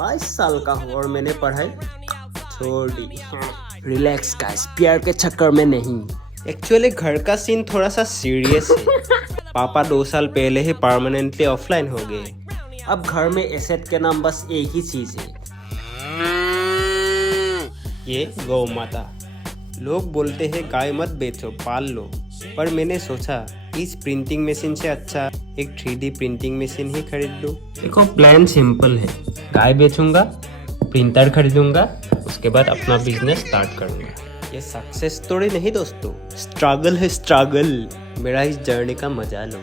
22 साल का हूँ और मैंने पढ़ाई छोड़ दी। रिलैक्स गाइस, प्यार के चक्कर में नहीं। एक्चुअली घर का सीन थोड़ा सा सीरियस है। पापा 2 साल पहले ही परमानेंटली ऑफलाइन हो गए। अब घर में एसेट के नाम बस एक ही चीज है, ये गौ माता। लोग बोलते हैं गाय मत बेचो, पाल लो, पर मैंने सोचा इस प्रिंटिंग मशीन से अच्छा एक 3D प्रिंटिंग मशीन ही खरीद लूं। देखो प्लान सिंपल है, गाय बेचूंगा, प्रिंटर खरीदूंगा, उसके बाद अपना बिजनेस स्टार्ट करूंगा। ये सक्सेस स्टोरी नहीं दोस्तों, स्ट्रगल है स्ट्रगल। मेरा इस जर्नी का मजा लो।